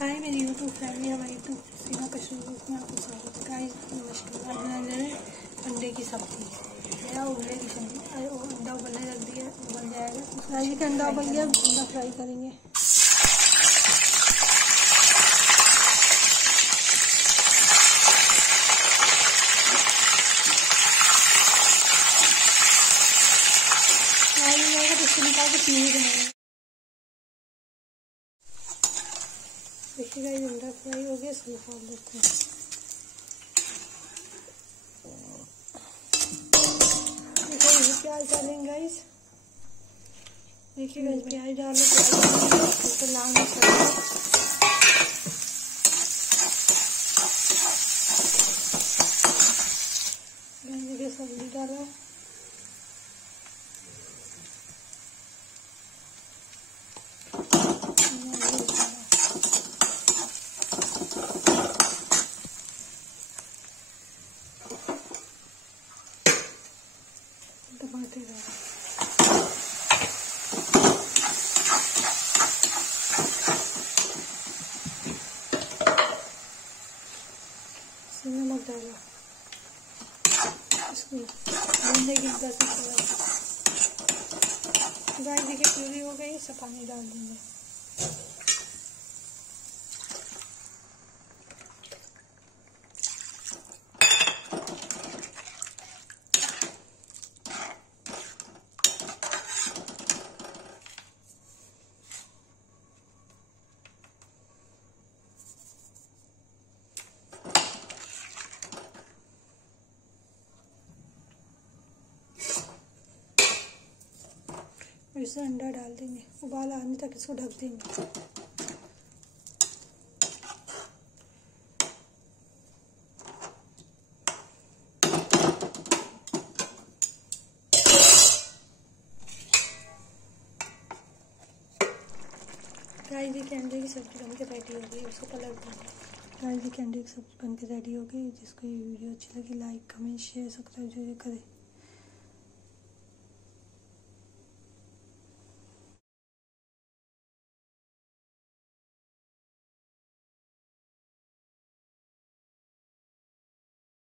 हाय मेरी YouTube family, हमारी YouTube सीमा कश्मीर में आपको स्वागत है। गाइस नमस्कार। आज बना रहे हैं अंडे की सब्जी या अंडे की सब्जी। अंडा उबलने रख दिया, उबल जाएगा। गाइस का अंडा उबल गया, अंडा फ्राई करेंगे। निकाल के पीने बनाएंगे। देखिए गाइस अंडा फ्राई हो गया, इसको निकाल देते हैं। देखिए प्याज डालेंगे गाइस। देखिए गाइस प्याज डालो तो लाल मसाला, देखिए सब्जी डाला, टमाटर डाला, नमक डाला, इसको भूनने की 10 मिनट। गाय देखिए पूरी हो गई, सब पानी डाल देंगे। इसमें अंडा डाल देंगे, उबाल आने तक इसको ढक देंगे। गाइस देखिए अंडे की सब्जी बन के रेडी हो गई, उसको पलट देंगे। गाइस देखिए अंडे की सब्जी बन के रेडी हो गई। जिसको ये वीडियो अच्छी लगी लाइक कमेंट शेयर सब्सक्राइब जरूर करें।